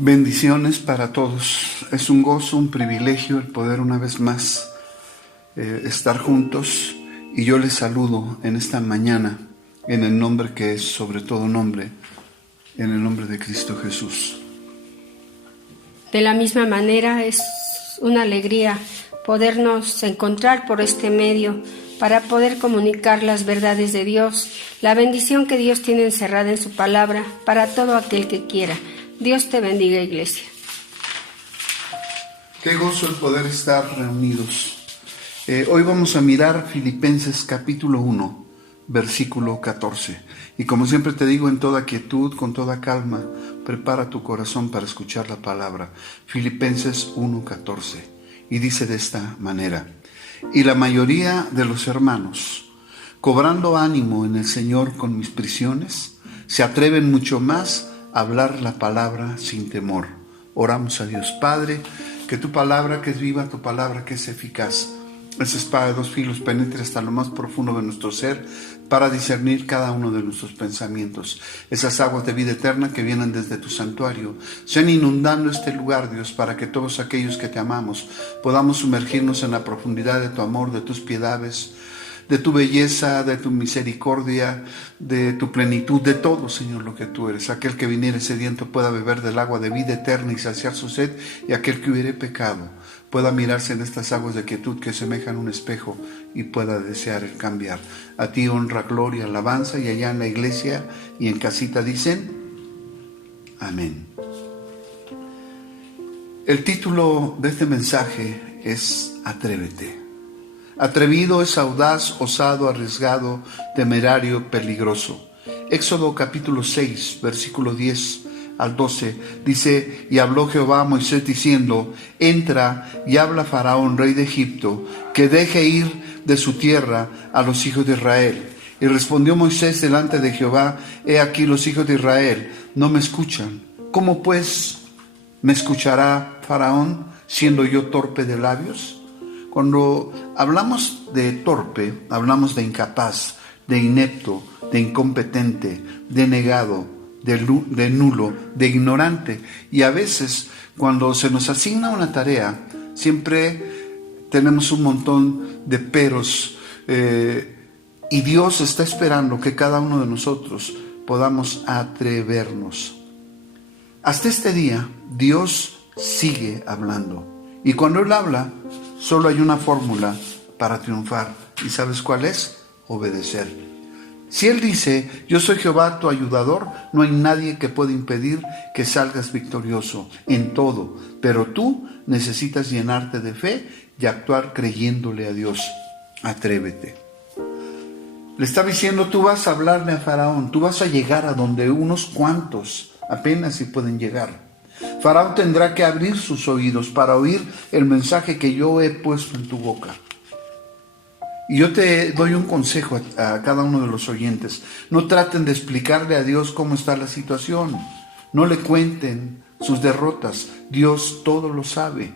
Bendiciones para todos. Es un gozo, un privilegio el poder una vez más estar juntos, y yo les saludo en esta mañana en el nombre que es sobre todo nombre, en el nombre de Cristo Jesús. De la misma manera es una alegría podernos encontrar por este medio para poder comunicar las verdades de Dios, la bendición que Dios tiene encerrada en su palabra para todo aquel que quiera. Dios te bendiga, iglesia. Qué gozo el poder estar reunidos. Hoy vamos a mirar Filipenses capítulo 1, versículo 14. Y como siempre te digo, en toda quietud, con toda calma, prepara tu corazón para escuchar la palabra. Filipenses 1, 14. Y dice de esta manera: y la mayoría de los hermanos, cobrando ánimo en el Señor con mis prisiones, se atreven mucho más a hablar la palabra sin temor. Oramos a Dios. Padre, que tu palabra que es viva, tu palabra que es eficaz, esa espada de dos filos penetre hasta lo más profundo de nuestro ser para discernir cada uno de nuestros pensamientos. Esas aguas de vida eterna que vienen desde tu santuario sean inundando este lugar, Dios, para que todos aquellos que te amamos podamos sumergirnos en la profundidad de tu amor, de tus piedades, de tu belleza, de tu misericordia, de tu plenitud, de todo, Señor, lo que tú eres. Aquel que viniere sediento pueda beber del agua de vida eterna y saciar su sed, y aquel que hubiere pecado pueda mirarse en estas aguas de quietud que semejan un espejo y pueda desear el cambiar. A ti honra, gloria, alabanza, y allá en la iglesia y en casita dicen amén. El título de este mensaje es Atrévete. Atrevido es audaz, osado, arriesgado, temerario, peligroso. Éxodo capítulo 6, versículo 10 al 12, dice: y habló Jehová a Moisés diciendo: entra y habla a Faraón, rey de Egipto, que deje ir de su tierra a los hijos de Israel. Y respondió Moisés delante de Jehová: he aquí los hijos de Israel no me escuchan. ¿Cómo pues me escuchará Faraón, siendo yo torpe de labios? Cuando hablamos de torpe, hablamos de incapaz, de inepto, de incompetente, de negado, de nulo, de ignorante. Y a veces, cuando se nos asigna una tarea, siempre tenemos un montón de peros, y Dios está esperando que cada uno de nosotros podamos atrevernos. Hasta este día, Dios sigue hablando. Y cuando Él habla, solo hay una fórmula para triunfar. ¿Y sabes cuál es? Obedecer. Si Él dice: yo soy Jehová tu ayudador, no hay nadie que pueda impedir que salgas victorioso en todo. Pero tú necesitas llenarte de fe y actuar creyéndole a Dios. Atrévete. Le está diciendo: tú vas a hablarle a Faraón, tú vas a llegar a donde unos cuantos apenas si pueden llegar. Faraón tendrá que abrir sus oídos para oír el mensaje que yo he puesto en tu boca. Y yo te doy un consejo a cada uno de los oyentes: no traten de explicarle a Dios cómo está la situación. No le cuenten sus derrotas. Dios todo lo sabe.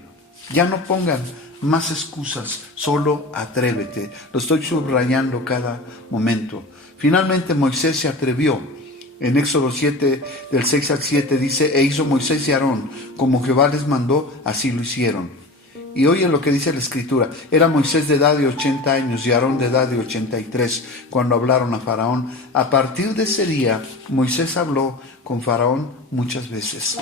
Ya no pongan más excusas, solo atrévete. Lo estoy subrayando cada momento. Finalmente Moisés se atrevió. En Éxodo 7, del 6 al 7 dice: e hizo Moisés y Aarón como Jehová les mandó, así lo hicieron. Y oye lo que dice la Escritura: era Moisés de edad de 80 años y Aarón de edad de 83 cuando hablaron a Faraón. A partir de ese día, Moisés habló con Faraón muchas veces.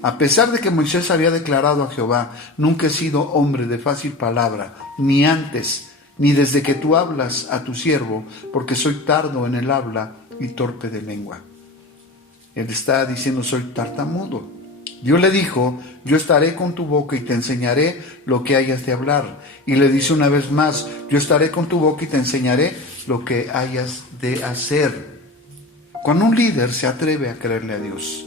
A pesar de que Moisés había declarado a Jehová: nunca he sido hombre de fácil palabra, ni antes, ni desde que tú hablas a tu siervo, porque soy tardo en el habla y torpe de lengua. Él está diciendo: soy tartamudo. Dios le dijo: yo estaré con tu boca y te enseñaré lo que hayas de hablar. Y le dice una vez más: yo estaré con tu boca y te enseñaré lo que hayas de hacer. Cuando un líder se atreve a creerle a Dios,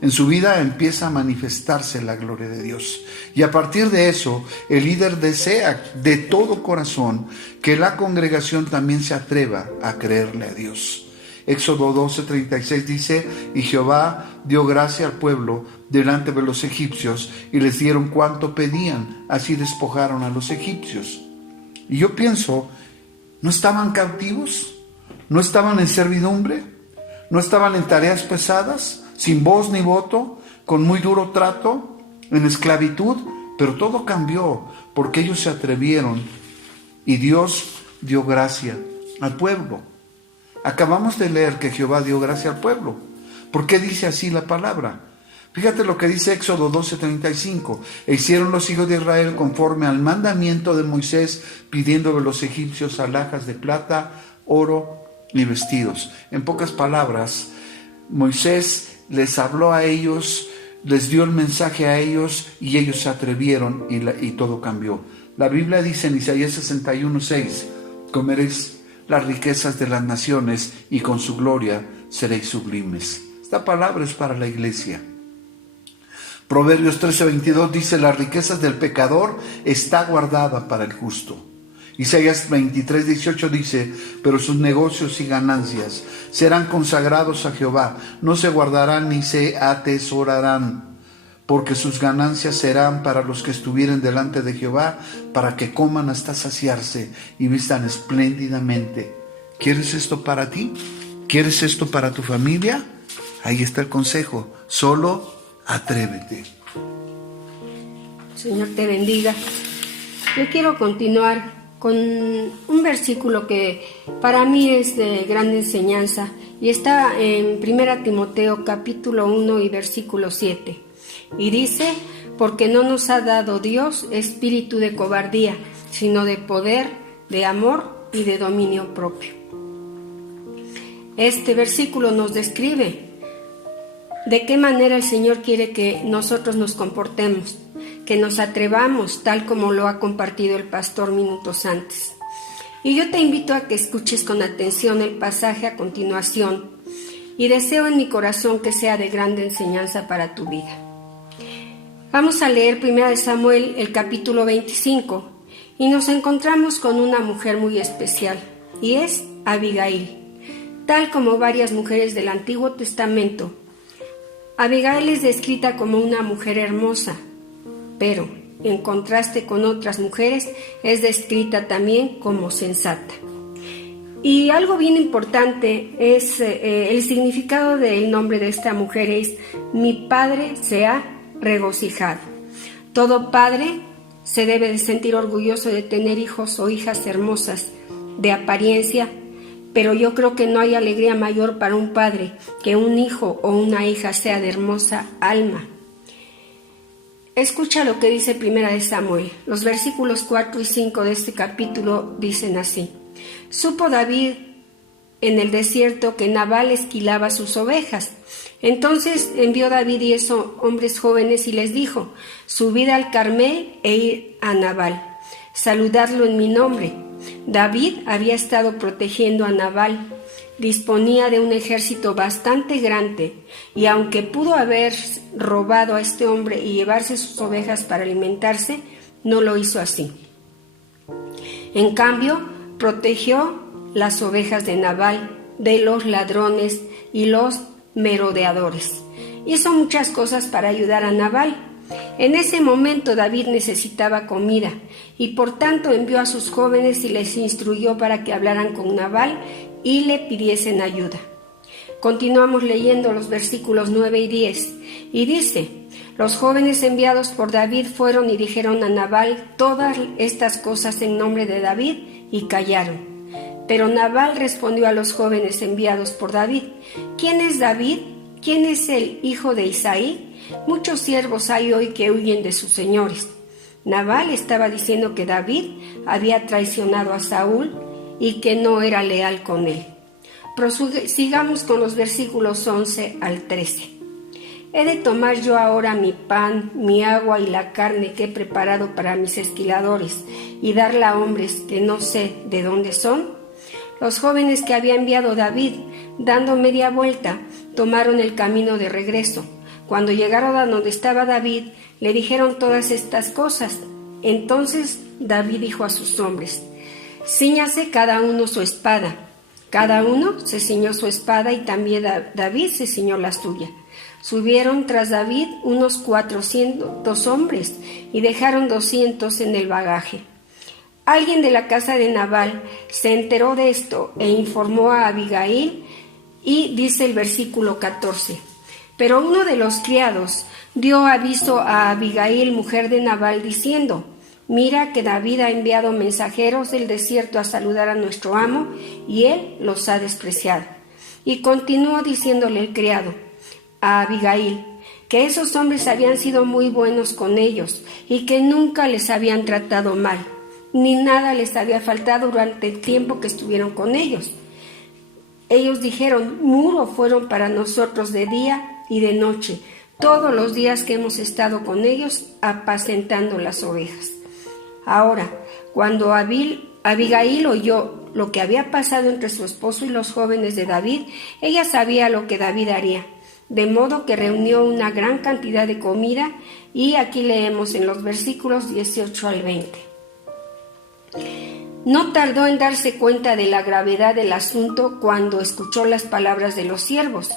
en su vida empieza a manifestarse la gloria de Dios. Y a partir de eso, el líder desea de todo corazón que la congregación también se atreva a creerle a Dios. Éxodo 12:36 dice: y Jehová dio gracia al pueblo delante de los egipcios, y les dieron cuanto pedían, así despojaron a los egipcios. Y yo pienso, ¿no estaban cautivos? ¿No estaban en servidumbre? ¿No estaban en tareas pesadas, sin voz ni voto? con muy duro trato, en esclavitud, pero todo cambió porque ellos se atrevieron y Dios dio gracia al pueblo. Acabamos de leer que Jehová dio gracia al pueblo. ¿Por qué dice así la palabra? Fíjate lo que dice Éxodo 12:35. E hicieron los hijos de Israel conforme al mandamiento de Moisés, pidiéndole a los egipcios alhajas de plata, oro y vestidos. En pocas palabras, Moisés les habló a ellos, les dio el mensaje a ellos y ellos se atrevieron y todo cambió. La Biblia dice en Isaías 61:6, comeréis las riquezas de las naciones y con su gloria seréis sublimes. Esta palabra es para la iglesia. Proverbios 13:22 dice, las riquezas del pecador está guardada para el justo. Isaías 23:18 dice, pero sus negocios y ganancias serán consagrados a Jehová, no se guardarán ni se atesorarán, porque sus ganancias serán para los que estuvieren delante de Jehová, para que coman hasta saciarse y vistan espléndidamente. ¿Quieres esto para ti? ¿Quieres esto para tu familia? Ahí está el consejo, solo atrévete. Señor te bendiga. Yo quiero continuar con un versículo que para mí es de gran enseñanza y está en 1 Timoteo capítulo 1 y versículo 7. Y dice, porque no nos ha dado Dios espíritu de cobardía, sino de poder, de amor y de dominio propio. Este versículo nos describe de qué manera el Señor quiere que nosotros nos comportemos, que nos atrevamos tal como lo ha compartido el pastor minutos antes. Y yo te invito a que escuches con atención el pasaje a continuación y deseo en mi corazón que sea de grande enseñanza para tu vida. Vamos a leer 1 Samuel el capítulo 25 y nos encontramos con una mujer muy especial y es Abigail. Tal como varias mujeres del Antiguo Testamento, Abigail es descrita como una mujer hermosa, pero en contraste con otras mujeres es descrita también como sensata. Y algo bien importante es el significado del nombre de esta mujer es mi padre se ha regocijado. Todo padre se debe de sentir orgulloso de tener hijos o hijas hermosas de apariencia, pero yo creo que no hay alegría mayor para un padre que un hijo o una hija sea de hermosa alma. Escucha lo que dice 1 Samuel. Los versículos 4 y 5 de este capítulo dicen así. Supo David en el desierto que Nabal esquilaba sus ovejas. Entonces envió David 10 hombres jóvenes y les dijo, subid al Carmel e id a Nabal, saludadlo en mi nombre. David había estado protegiendo a Nabal, disponía de un ejército bastante grande y aunque pudo haber robado a este hombre y llevarse sus ovejas para alimentarse, no lo hizo así. En cambio, protegió las ovejas de Nabal de los ladrones y los merodeadores. Hizo muchas cosas para ayudar a Nabal. En ese momento David necesitaba comida y por tanto envió a sus jóvenes y les instruyó para que hablaran con Nabal y le pidiesen ayuda. Continuamos leyendo los versículos 9 y 10 y dice, los jóvenes enviados por David fueron y dijeron a Nabal todas estas cosas en nombre de David y callaron. Pero Nabal respondió a los jóvenes enviados por David, ¿quién es David? ¿Quién es el hijo de Isaí? Muchos siervos hay hoy que huyen de sus señores. Nabal estaba diciendo que David había traicionado a Saúl y que no era leal con él. Prosigamos con los versículos 11 al 13. ¿He de tomar yo ahora mi pan, mi agua y la carne que he preparado para mis esquiladores y darla a hombres que no sé de dónde son? Los jóvenes que había enviado David, dando media vuelta, tomaron el camino de regreso. Cuando llegaron a donde estaba David, le dijeron todas estas cosas. Entonces David dijo a sus hombres, cíñase cada uno su espada. Cada uno se ciñó su espada y también David se ciñó la suya. Subieron tras David unos 400 hombres y dejaron 200 en el bagaje. Alguien de la casa de Nabal se enteró de esto e informó a Abigail y dice el versículo 14. Pero uno de los criados dio aviso a Abigail, mujer de Nabal, diciendo: mira que David ha enviado mensajeros del desierto a saludar a nuestro amo, y él los ha despreciado. Y continuó diciéndole el criado a Abigail que esos hombres habían sido muy buenos con ellos y que nunca les habían tratado mal, ni nada les había faltado durante el tiempo que estuvieron con ellos. Ellos dijeron: muro fueron para nosotros de día y de noche, todos los días que hemos estado con ellos apacentando las ovejas. Ahora, cuando Abigail oyó lo que había pasado entre su esposo y los jóvenes de David, ella sabía lo que David haría, de modo que reunió una gran cantidad de comida, y aquí leemos en los versículos 18 al 20. No tardó en darse cuenta de la gravedad del asunto cuando escuchó las palabras de los siervos.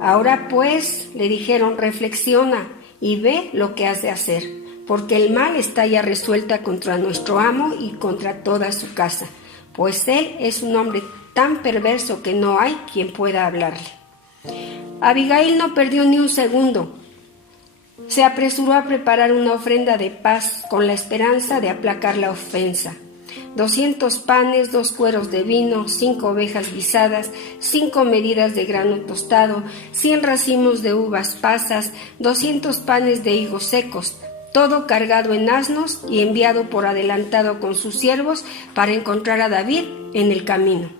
Ahora pues, le dijeron, reflexiona y ve lo que has de hacer, porque el mal está ya resuelta contra nuestro amo y contra toda su casa, pues él es un hombre tan perverso que no hay quien pueda hablarle. Abigail no perdió ni un segundo. Se apresuró a preparar una ofrenda de paz con la esperanza de aplacar la ofensa. 200 panes, 2 cueros de vino, 5 ovejas guisadas, 5 medidas de grano tostado, 100 racimos de uvas pasas, 200 panes de higos secos, todo cargado en asnos y enviado por adelantado con sus siervos para encontrar a David en el camino.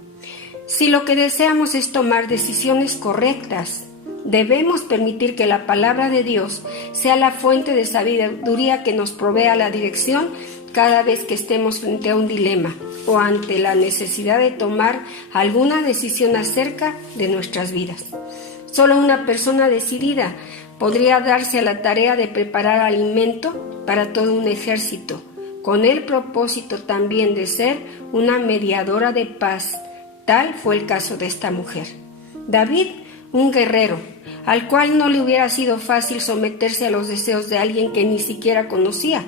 Si lo que deseamos es tomar decisiones correctas, debemos permitir que la palabra de Dios sea la fuente de sabiduría que nos provea la dirección cada vez que estemos frente a un dilema o ante la necesidad de tomar alguna decisión acerca de nuestras vidas. Solo una persona decidida podría darse a la tarea de preparar alimento para todo un ejército, con el propósito también de ser una mediadora de paz. Tal fue el caso de esta mujer. David, un guerrero, al cual no le hubiera sido fácil someterse a los deseos de alguien que ni siquiera conocía,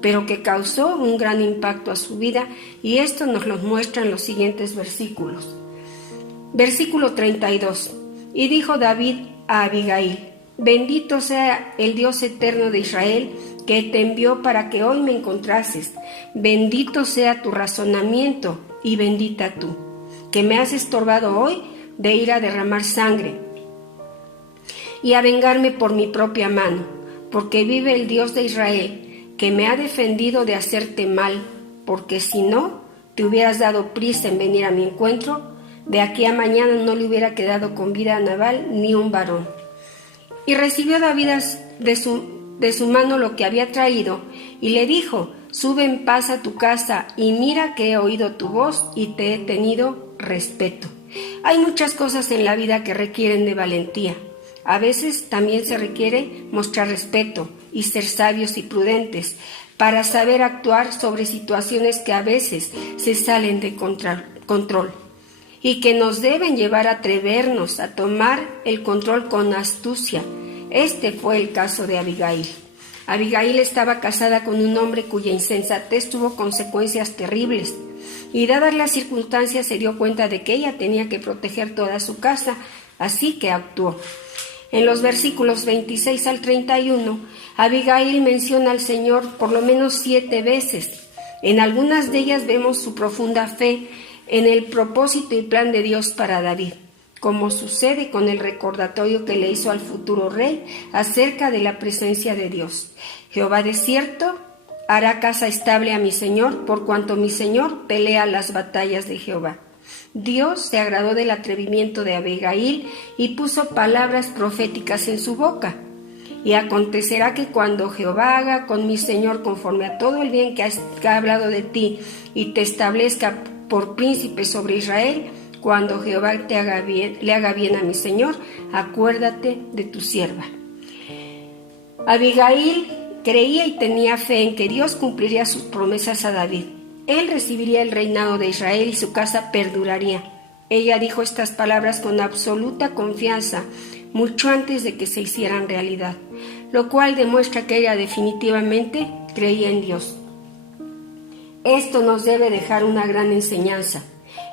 pero que causó un gran impacto a su vida, y esto nos lo muestran los siguientes versículos. Versículo 32. Y dijo David a Abigail: bendito sea el Dios eterno de Israel, que te envió para que hoy me encontrases. Bendito sea tu razonamiento y bendita tú, que me has estorbado hoy de ir a derramar sangre y a vengarme por mi propia mano, porque vive el Dios de Israel, que me ha defendido de hacerte mal, porque si no, te hubieras dado prisa en venir a mi encuentro, de aquí a mañana no le hubiera quedado con vida a Nabal ni un varón. Y recibió David de su mano lo que había traído, y le dijo: sube en paz a tu casa, y mira que he oído tu voz y te he tenido respeto. Hay muchas cosas en la vida que requieren de valentía. A veces también se requiere mostrar respeto y ser sabios y prudentes para saber actuar sobre situaciones que a veces se salen de control y que nos deben llevar a atrevernos a tomar el control con astucia. Este fue el caso de Abigail. Abigail estaba casada con un hombre cuya insensatez tuvo consecuencias terribles, y dadas las circunstancias se dio cuenta de que ella tenía que proteger toda su casa, así que actuó. En los versículos 26 al 31, Abigail menciona al Señor por lo menos 7 veces. En algunas de ellas vemos su profunda fe en el propósito y plan de Dios para David, como sucede con el recordatorio que le hizo al futuro rey acerca de la presencia de Dios. Jehová de cierto hará casa estable a mi Señor, por cuanto mi Señor pelea las batallas de Jehová. Dios se agradó del atrevimiento de Abigail y puso palabras proféticas en su boca. Y acontecerá que cuando Jehová haga con mi Señor conforme a todo el bien que ha hablado de ti, y te establezca por príncipe sobre Israel, cuando Jehová le haga bien a mi Señor, acuérdate de tu sierva. Abigail creía y tenía fe en que Dios cumpliría sus promesas a David. Él recibiría el reinado de Israel y su casa perduraría. Ella dijo estas palabras con absoluta confianza, mucho antes de que se hicieran realidad, lo cual demuestra que ella definitivamente creía en Dios. Esto nos debe dejar una gran enseñanza.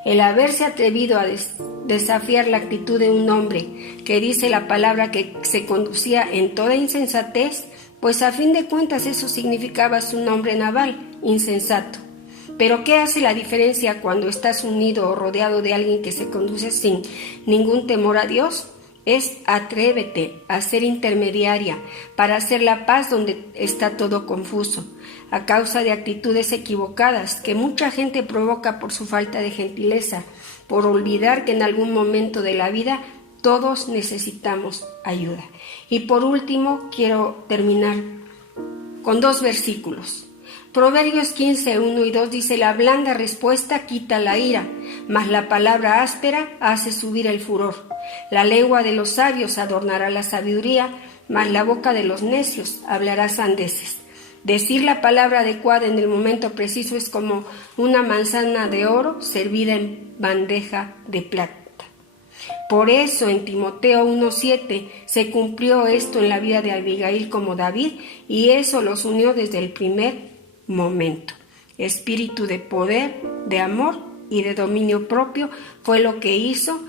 El haberse atrevido a desafiar la actitud de un hombre que dice la palabra que se conducía en toda insensatez, pues a fin de cuentas eso significaba su nombre naval, insensato. Pero ¿qué hace la diferencia cuando estás unido o rodeado de alguien que se conduce sin ningún temor a Dios? Es atrévete a ser intermediaria para hacer la paz donde está todo confuso, a causa de actitudes equivocadas que mucha gente provoca por su falta de gentileza, por olvidar que en algún momento de la vida todos necesitamos ayuda. Y por último, quiero terminar con 2 versículos. Proverbios 15, 1 y 2 dice: la blanda respuesta quita la ira, mas la palabra áspera hace subir el furor. La lengua de los sabios adornará la sabiduría, mas la boca de los necios hablará sandeces. Decir la palabra adecuada en el momento preciso es como una manzana de oro servida en bandeja de plata. Por eso en Timoteo 1:7 se cumplió esto en la vida de Abigail como David, y eso los unió desde el primer momento. Espíritu de poder, de amor y de dominio propio fue lo que hizo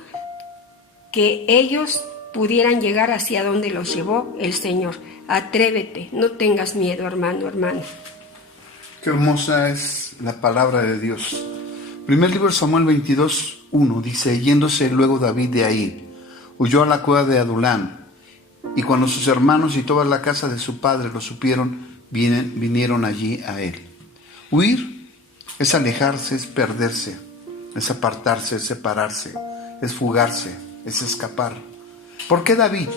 que ellos pudieran llegar hacia donde los llevó el Señor. Atrévete, no tengas miedo, hermano, hermana. Qué hermosa es la palabra de Dios. Primer libro de Samuel 22:1 dice: yéndose luego David de ahí, huyó a la cueva de Adulán, y cuando sus hermanos y toda la casa de su padre lo supieron, vinieron allí a él. Huir es alejarse, es perderse, es apartarse, es separarse, es fugarse, es escapar. ¿Por qué David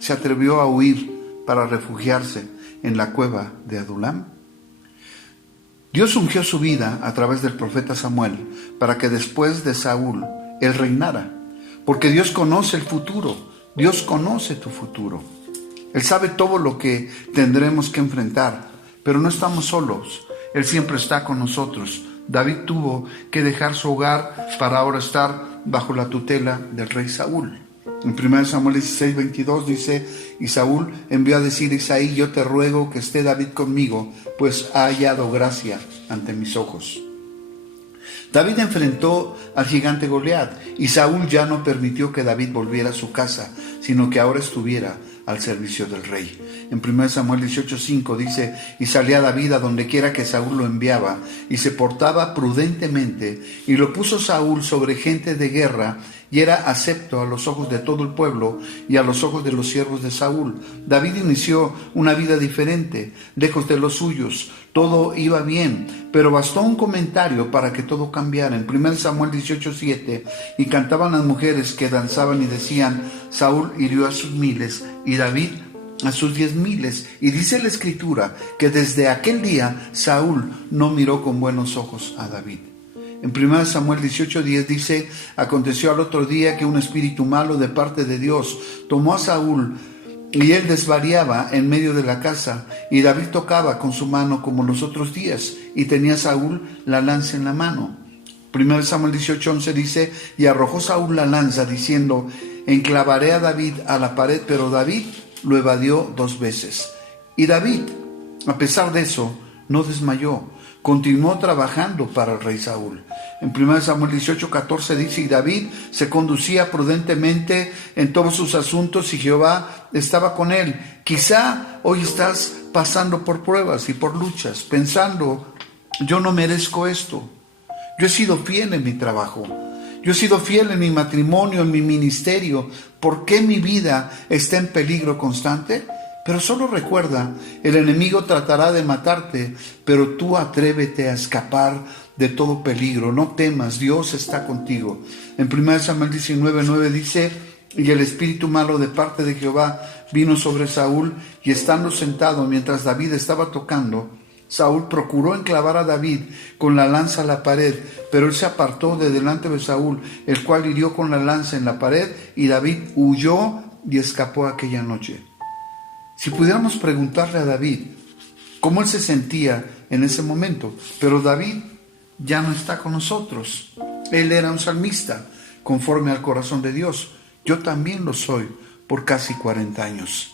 se atrevió a huir para refugiarse en la cueva de Adulam? Dios ungió su vida a través del profeta Samuel para que después de Saúl él reinara, porque Dios conoce el futuro, Dios conoce tu futuro. Él sabe todo lo que tendremos que enfrentar, pero no estamos solos, Él siempre está con nosotros. David tuvo que dejar su hogar para ahora estar bajo la tutela del rey Saúl. En 1 Samuel 16:22 dice: y Saúl envió a decir a Isaí: yo te ruego que esté David conmigo, pues ha hallado gracia ante mis ojos. David enfrentó al gigante Goliat, y Saúl ya no permitió que David volviera a su casa, sino que ahora estuviera al servicio del rey. En 1 Samuel 18:5 dice: y salía David a donde quiera que Saúl lo enviaba, y se portaba prudentemente, y lo puso Saúl sobre gente de guerra, y era acepto a los ojos de todo el pueblo y a los ojos de los siervos de Saúl. David inició una vida diferente, lejos de los suyos. Todo iba bien, pero bastó un comentario para que todo cambiara. En 1 Samuel 18:7, y cantaban las mujeres que danzaban y decían: Saúl hirió a sus 1000 y David a sus 10,000. Y dice la Escritura que desde aquel día Saúl no miró con buenos ojos a David. En 1 Samuel 18:10 dice: aconteció al otro día que un espíritu malo de parte de Dios tomó a Saúl, y él desvariaba en medio de la casa, y David tocaba con su mano como los otros días, y tenía Saúl la lanza en la mano. 1 Samuel 18:11 dice: y arrojó Saúl la lanza, diciendo: enclavaré a David a la pared, pero David lo evadió 2 veces. Y David, a pesar de eso, no desmayó. Continuó trabajando para el rey Saúl. En 1 Samuel 18:14 dice: y David se conducía prudentemente en todos sus asuntos, y Jehová estaba con él. Quizá hoy estás pasando por pruebas y por luchas, pensando: yo no merezco esto. Yo he sido fiel en mi trabajo. Yo he sido fiel en mi matrimonio, en mi ministerio. ¿Por qué mi vida está en peligro constante? Pero solo recuerda, el enemigo tratará de matarte, pero tú atrévete a escapar de todo peligro. No temas, Dios está contigo. En 1 Samuel 19:9 dice: y el espíritu malo de parte de Jehová vino sobre Saúl, y estando sentado mientras David estaba tocando, Saúl procuró enclavar a David con la lanza a la pared, pero él se apartó de delante de Saúl, el cual hirió con la lanza en la pared, y David huyó y escapó aquella noche. Si pudiéramos preguntarle a David cómo él se sentía en ese momento, pero David ya no está con nosotros. Él era un salmista conforme al corazón de Dios. Yo también lo soy por casi 40 años.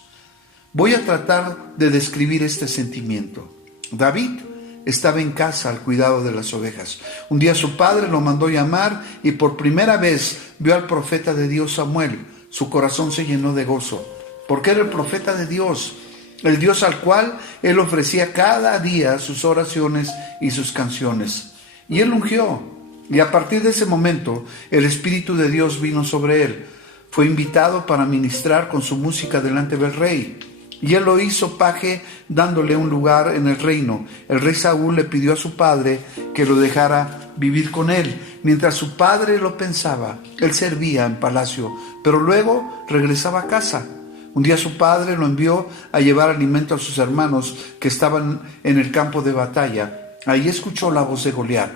Voy a tratar de describir este sentimiento. David estaba en casa al cuidado de las ovejas. Un día su padre lo mandó llamar y por primera vez vio al profeta de Dios Samuel. Su corazón se llenó de gozo, porque era el profeta de Dios, el Dios al cual él ofrecía cada día sus oraciones y sus canciones. Y él ungió, y a partir de ese momento el Espíritu de Dios vino sobre él. Fue invitado para ministrar con su música delante del rey. Y él lo hizo paje, dándole un lugar en el reino. El rey Saúl le pidió a su padre que lo dejara vivir con él. Mientras su padre lo pensaba, él servía en palacio, pero luego regresaba a casa. Un día su padre lo envió a llevar alimento a sus hermanos que estaban en el campo de batalla. Ahí escuchó la voz de Goliat.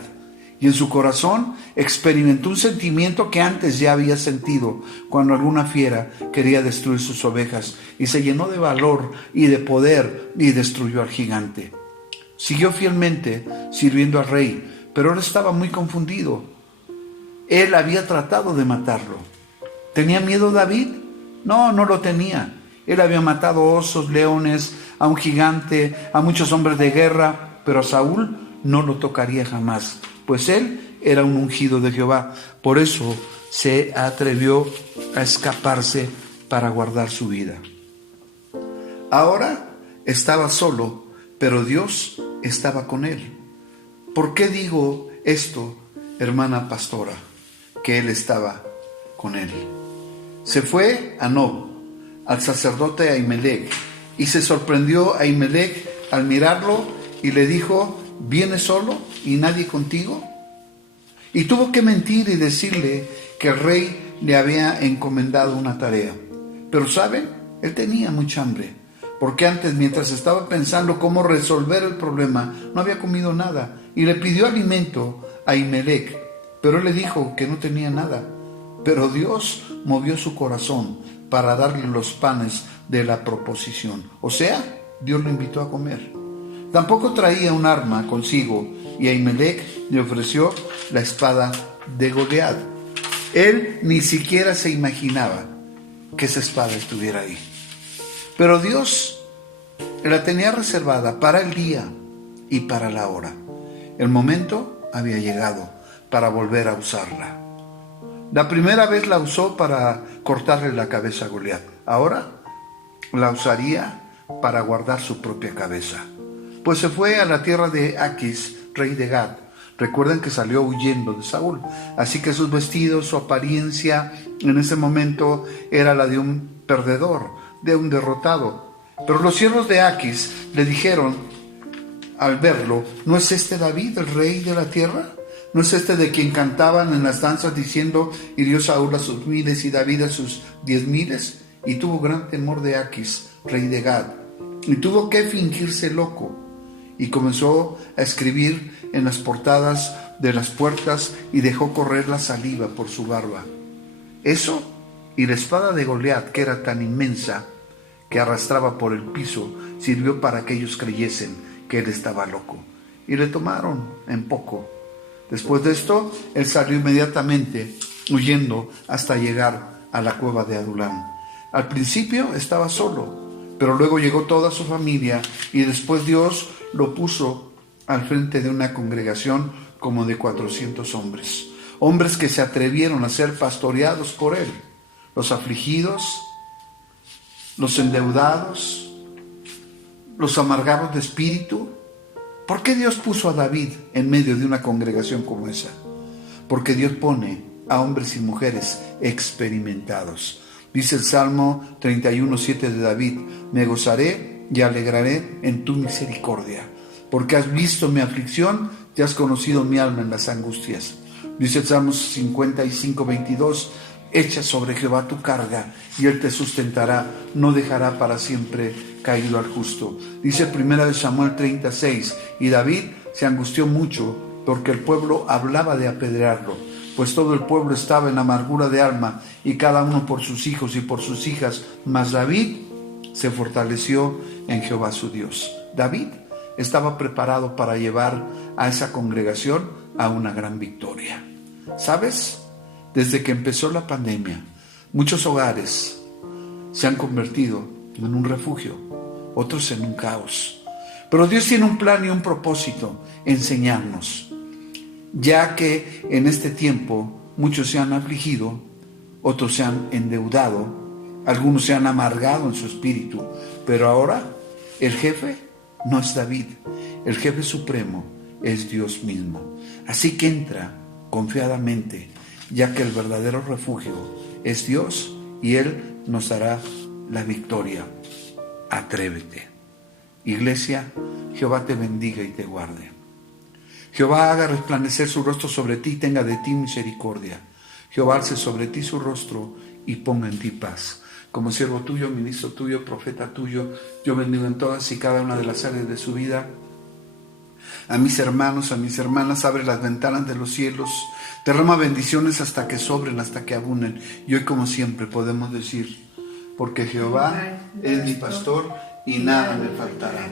Y en su corazón experimentó un sentimiento que antes ya había sentido cuando alguna fiera quería destruir sus ovejas, y se llenó de valor y de poder y destruyó al gigante. Siguió fielmente sirviendo al rey, pero él estaba muy confundido. Él había tratado de matarlo. ¿Tenía miedo David? No, no lo tenía. Él había matado osos, leones, a un gigante, a muchos hombres de guerra, pero a Saúl no lo tocaría jamás, pues él era un ungido de Jehová. Por eso se atrevió a escaparse para guardar su vida. Ahora estaba solo, pero Dios estaba con él. ¿Por qué digo esto, hermana pastora? Que él estaba con él. Se fue a Nob, al sacerdote Ahimelech, y se sorprendió Ahimelech al mirarlo y le dijo: ¿vienes solo y nadie contigo? Y tuvo que mentir y decirle que el rey le había encomendado una tarea. Pero ¿saben? Él tenía mucha hambre, porque antes, mientras estaba pensando cómo resolver el problema, no había comido nada, y le pidió alimento a Ahimelech, pero él le dijo que no tenía nada. Pero Dios movió su corazón para darle los panes de la proposición. O sea, Dios lo invitó a comer. Tampoco traía un arma consigo, y Ahimelech le ofreció la espada de Goliat. Él ni siquiera se imaginaba que esa espada estuviera ahí. Pero Dios la tenía reservada para el día y para la hora. El momento había llegado para volver a usarla. La primera vez la usó para cortarle la cabeza a Goliat. Ahora la usaría para guardar su propia cabeza. Pues se fue a la tierra de Aquis, rey de Gad. Recuerden que salió huyendo de Saúl. Así que sus vestidos, su apariencia en ese momento era la de un perdedor, de un derrotado. Pero los siervos de Aquis le dijeron al verlo: ¿no es este David, el rey de la tierra? ¿No es este de quien cantaban en las danzas diciendo: hirió Saúl a sus 1000 y David a sus 10,000? Y tuvo gran temor de Aquis, rey de Gad, y tuvo que fingirse loco, y comenzó a escribir en las portadas de las puertas y dejó correr la saliva por su barba. Eso y la espada de Goliat, que era tan inmensa que arrastraba por el piso, sirvió para que ellos creyesen que él estaba loco, y le tomaron en poco. Después de esto, él salió inmediatamente, huyendo hasta llegar a la cueva de Adulán. Al principio estaba solo, pero luego llegó toda su familia, y después Dios lo puso al frente de una congregación como de 400 hombres. Hombres que se atrevieron a ser pastoreados por él. Los afligidos, los endeudados, los amargados de espíritu. ¿Por qué Dios puso a David en medio de una congregación como esa? Porque Dios pone a hombres y mujeres experimentados. Dice el Salmo 31:7 de David: me gozaré y alegraré en tu misericordia, porque has visto mi aflicción y has conocido mi alma en las angustias. Dice el Salmo 55:22: echa sobre Jehová tu carga y él te sustentará, no dejará para siempre caído al justo. Dice 1 Samuel 30:6: y David se angustió mucho porque el pueblo hablaba de apedrearlo, pues todo el pueblo estaba en amargura de alma, y cada uno por sus hijos y por sus hijas. Mas David se fortaleció en Jehová su Dios. David estaba preparado para llevar a esa congregación a una gran victoria. ¿Sabes? Desde que empezó la pandemia, muchos hogares se han convertido en un refugio, otros en un caos. Pero Dios tiene un plan y un propósito: enseñarnos. Ya que en este tiempo muchos se han afligido, otros se han endeudado, algunos se han amargado en su espíritu, pero ahora el jefe no es David, el jefe supremo es Dios mismo. Así que entra confiadamente, ya que el verdadero refugio es Dios y Él nos dará la victoria. Atrévete. Iglesia, Jehová te bendiga y te guarde. Jehová haga resplandecer su rostro sobre ti y tenga de ti misericordia. Jehová alce sobre ti su rostro y ponga en ti paz. Como siervo tuyo, ministro tuyo, profeta tuyo, yo bendigo en todas y cada una de las áreas de su vida. A mis hermanos, a mis hermanas, abre las ventanas de los cielos, derrama bendiciones hasta que sobren, hasta que abunden. Y hoy, como siempre, podemos decir: porque Jehová es mi pastor y nada me faltará.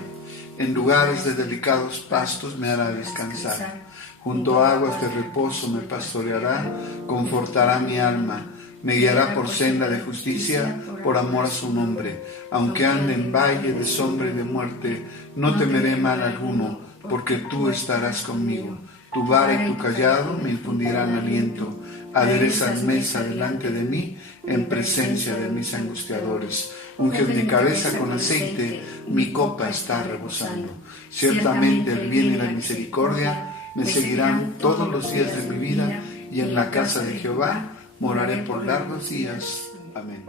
En lugares de delicados pastos me hará descansar. Junto a aguas de reposo me pastoreará, confortará mi alma. Me guiará por senda de justicia, por amor a su nombre. Aunque ande en valle de sombra y de muerte, no temeré mal alguno, porque tú estarás conmigo. Tu vara y tu callado me infundirán aliento. Aderezas mesa delante de mí, en presencia de mis angustiadores. Unge mi cabeza con aceite, mi copa está rebosando. Ciertamente el bien y la misericordia me seguirán todos los días de mi vida, y en la casa de Jehová moraré por largos días. Amén.